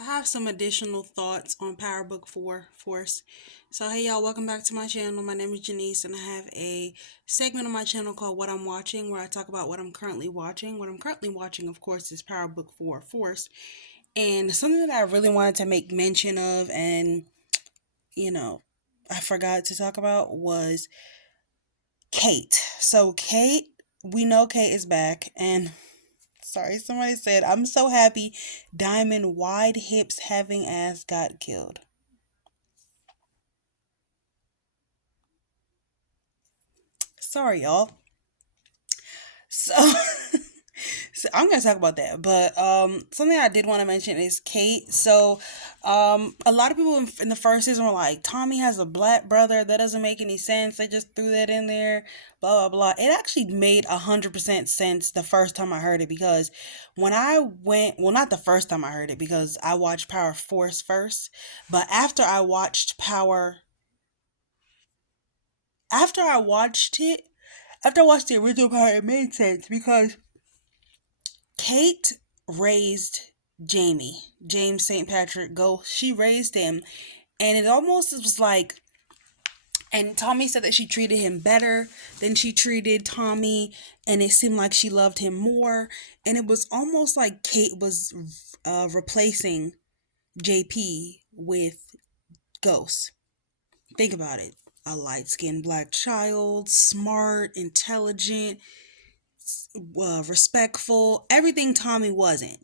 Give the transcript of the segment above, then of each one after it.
I have some additional thoughts on Power Book 4 Force. So, hey y'all, welcome back to my channel. My name is Janice, and I have a segment on my channel called What I'm Watching, where I talk about what I'm currently watching. What I'm currently watching, of course, is Power Book 4 Force. And something that I really wanted to make mention of, and you know, I forgot to talk about was Kate. So, Kate, we know Kate is back, and sorry, somebody said, I'm so happy Diamond Wide Hips having ass got killed. Sorry, y'all. So, so I'm gonna talk about that. But something I did want to mention is Kate. So, a lot of people in the first season were like, Tommy has a black brother. That doesn't make any sense. They just threw that in there. Blah blah blah. It actually made 100% sense the first time I heard it because when I went, well, not the first time I heard it because I watched Power Force first, but after I watched it, after I watched the original Power, it made sense because Kate raised Jamie, James St. Patrick Ghost. She raised him, and it almost was like, and Tommy said that she treated him better than she treated Tommy, and it seemed like she loved him more. And it was almost like Kate was replacing JP with Ghost. Think about it. A light skinned black child, smart, intelligent, respectful, everything Tommy wasn't,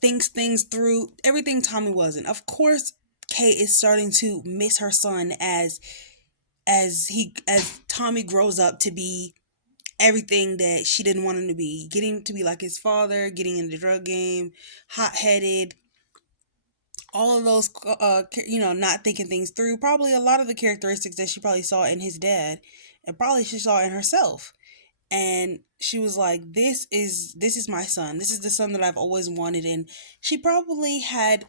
thinks things through, everything Tommy wasn't. Of course, Kate is starting to miss her son as Tommy grows up to be everything that she didn't want him to be, getting to be like his father, getting in the drug game, hot-headed, all of those not thinking things through, probably a lot of the characteristics that she probably saw in his dad and probably she saw in herself. And she was like, this is my son, this is the son that I've always wanted. And she probably had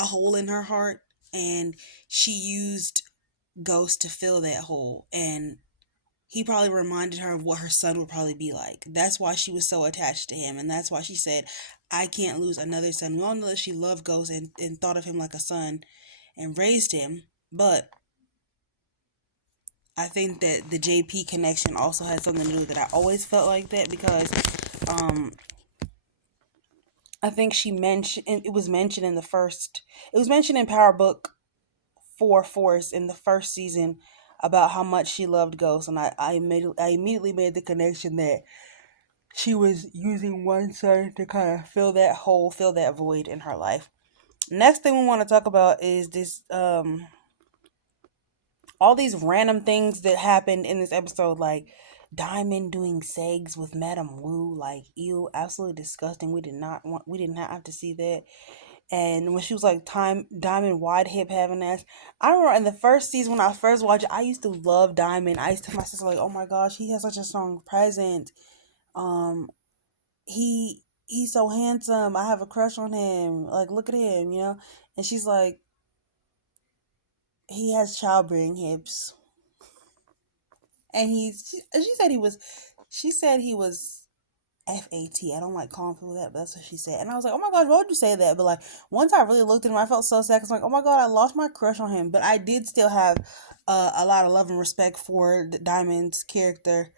a hole in her heart, and she used Ghost to fill that hole, and he probably reminded her of what her son would probably be like. That's why she was so attached to him, and that's why she said, I can't lose another son. We all know that she loved Ghost and thought of him like a son and raised him. But I think that the JP connection also had something to do with it. I always felt like that because um I think she mentioned, it was mentioned in the first, it was mentioned in Power Book 4 Force in the first season about how much she loved Ghost, and I immediately made the connection that she was using one son to kind of fill that hole, fill that void in her life. Next thing we want to talk about is this all these random things that happened in this episode, like Diamond doing segs with Madame Wu, like ew, absolutely disgusting. We did not have to see that. And when she was like time Diamond wide hip having ass, I remember in the first season when I first watched it, I used to love Diamond. I used to tell my sister like, oh my gosh, he has such a strong presence. Um, he's so handsome. I have a crush on him. Like, look at him. And she's like, he has childbearing hips, and she said he was FAT. I don't like calling people that, but that's what she said. And I was like, oh my gosh, why would you say that? But like, once I really looked at him, I felt so sad. Cause I'm like, oh my god, I lost my crush on him. But I did still have a lot of love and respect for Diamond's character.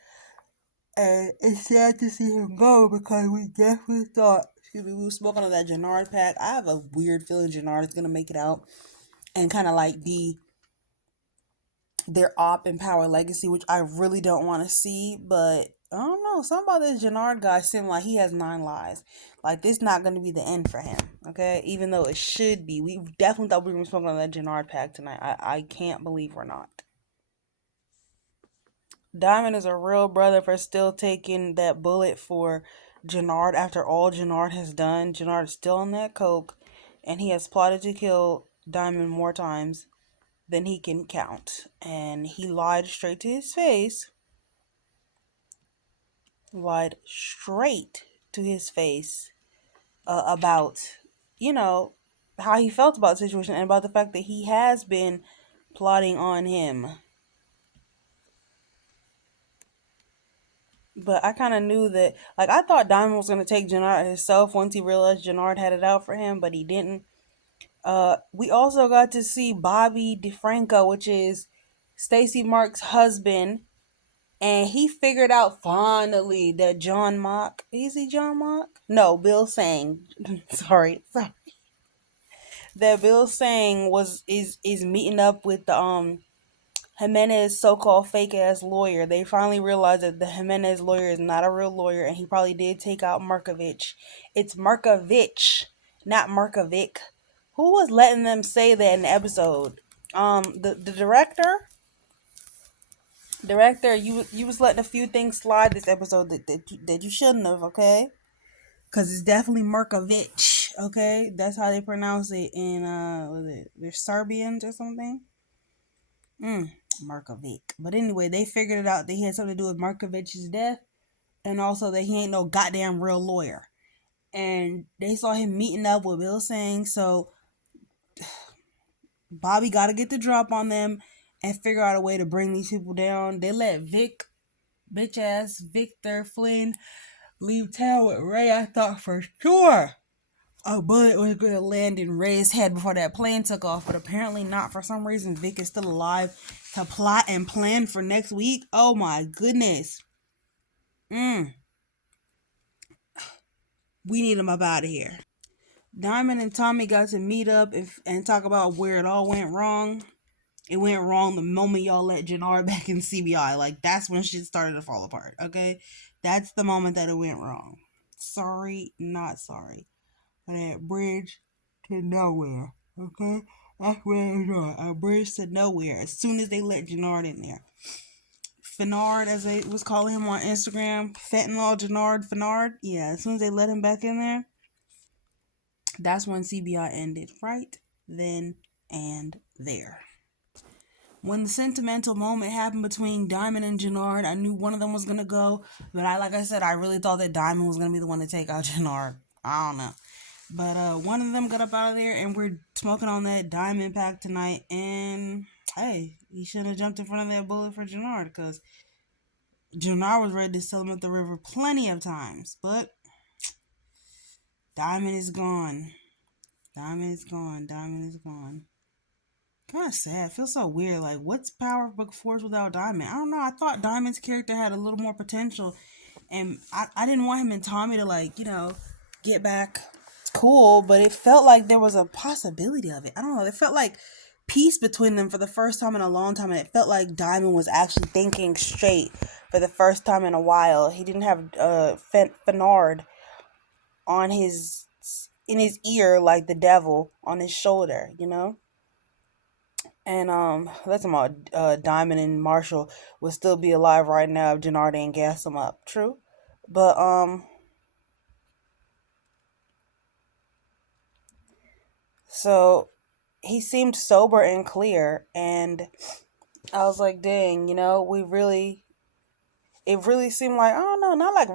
And it's sad to see him go because we definitely thought, excuse me, we were smoking on that Gennard pack. I have a weird feeling Gennard is gonna make it out and kind of like be their op and power legacy, which I really don't want to see. But I don't know. Something about this Gennard guy seemed like he has nine lives. Like this not going to be the end for him. Okay, even though it should be. We definitely thought we were smoking on that Gennard pack tonight. I can't believe we're not. Diamond is a real brother for still taking that bullet for Gennard after all Gennard has done. Gennard is still on that coke, and he has plotted to kill Diamond more times than he can count. And he lied straight to his face. Lied straight to his face about, you know, how he felt about the situation and about the fact that he has been plotting on him. But I kind of knew that, like, I thought Diamond was gonna take Jannard himself once he realized Jannard had it out for him, but he didn't. We also got to see Bobby DeFranco, which is Stacy Mark's husband, and he figured out finally that John Mock, is he John Mock? No, Bill Sang. sorry, that Bill Sang is meeting up with the Jimenez so-called fake ass lawyer. They finally realized that the Jimenez lawyer is not a real lawyer, and he probably did take out Markovich. It's Markovich, not Markovic. Who was letting them say that in the episode? The director, you was letting a few things slide this episode that you shouldn't have, okay? Because it's definitely Markovich, okay? That's how they pronounce it in was it they're Serbians or something? Markovic. But anyway, they figured it out. They had something to do with Markovich's death, and also that he ain't no goddamn real lawyer. And they saw him meeting up with Bill Sang, so Bobby got to get the drop on them and figure out a way to bring these people down. They let Vic, bitch ass Victor Flynn, leave town with Ray. I thought for sure a bullet was going to land in Ray's head before that plane took off, but apparently not. For some reason, Vic is still alive to plot and plan for next week. Oh my goodness. We need him up out of here. Diamond and Tommy got to meet up and talk about where it all went wrong. It went wrong the moment y'all let Jannard back in CBI. Like, that's when shit started to fall apart, okay? That's the moment that it went wrong. Sorry, not sorry. That bridge to nowhere, okay? That's where it's going. A bridge to nowhere. As soon as they let Jannard in there. Fenard, as they was calling him on Instagram, Fentanyl Jannard Fenard. Yeah, as soon as they let him back in there, that's when CBI ended. Right then and there. When the sentimental moment happened between Diamond and Jannard, I knew one of them was gonna go. But like I said, I really thought that Diamond was gonna be the one to take out Jannard. I don't know. But one of them got up out of there, and we're smoking on that Diamond pack tonight. And hey, he shouldn't have jumped in front of that bullet for Jannard, because Jannard was ready to sell him at the river plenty of times. But Diamond is gone. Diamond is gone. Diamond is gone. Kind of sad. It feels so weird. Like, what's Power Book Force without Diamond? I don't know. I thought Diamond's character had a little more potential, and I didn't want him and Tommy to, like, get back cool, but it felt like there was a possibility of it. I don't know. It felt like peace between them for the first time in a long time, and it felt like Diamond was actually thinking straight for the first time in a while. He didn't have Fenard on in his ear like the devil on his shoulder. And let's about Diamond and Marshall would still be alive right now if Jannard didn't gas them up. True, but so he seemed sober and clear, and I was like, dang, it really seemed like, I don't know, not like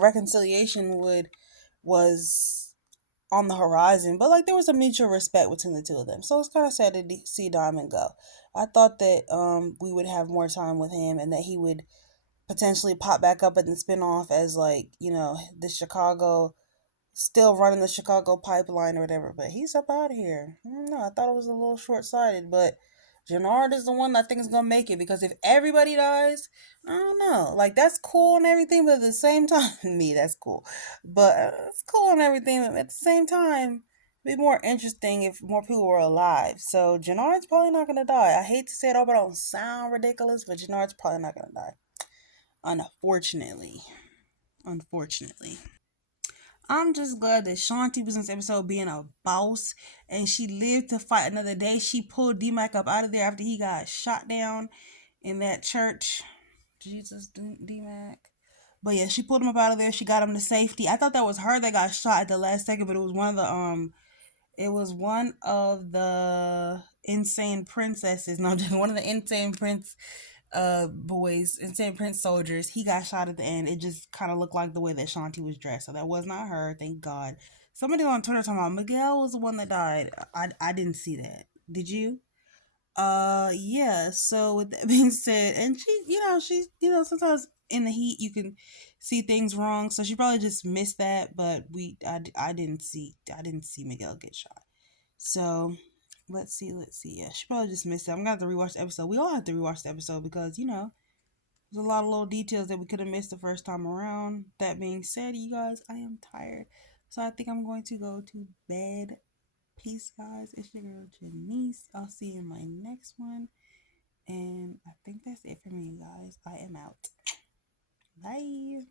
reconciliation was on the horizon, but like there was a mutual respect between the two of them. So it's kind of sad to see Diamond go. I thought that we would have more time with him, and that he would potentially pop back up in the spinoff as, like, the Chicago, still running the Chicago pipeline or whatever. But he's up out of here. No, I thought it was a little short sighted, but Jannard is the one that I think is gonna make it, because if everybody dies, I don't know. Like, that's cool and everything, but at the same time, me, that's cool. But it's cool and everything, but at the same time, it'd be more interesting if more people were alive. So Jannard's probably not gonna die. I hate to say it all, but I don't sound ridiculous, but Jannard's probably not gonna die. Unfortunately. Unfortunately. I'm just glad that Shanti was in this episode being a boss, and she lived to fight another day. She pulled D-Mac up out of there after he got shot down in that church. Jesus, D-Mac. But yeah, she pulled him up out of there. She got him to safety. I thought that was her that got shot at the last second, but it was one of the insane princesses. No, one of the insane prince boys, insane prince soldiers. He got shot at the end. It just kind of looked like the way that Shanti was dressed. So that was not her, thank God. Somebody on Twitter talking about Miguel was the one that died. I didn't see that. Did you? Yeah, so with that being said, and she, sometimes in the heat you can see things wrong, so she probably just missed that. But I didn't see Miguel get shot. So let's see. Yeah, she probably just missed it. I'm gonna have to rewatch the episode. We all have to rewatch the episode because there's a lot of little details that we could have missed the first time around. That being said, you guys, I am tired, so I think I'm going to go to bed. Peace, guys. It's your girl Janice. I'll see you in my next one. And I think that's it for me, guys. I am out. Bye.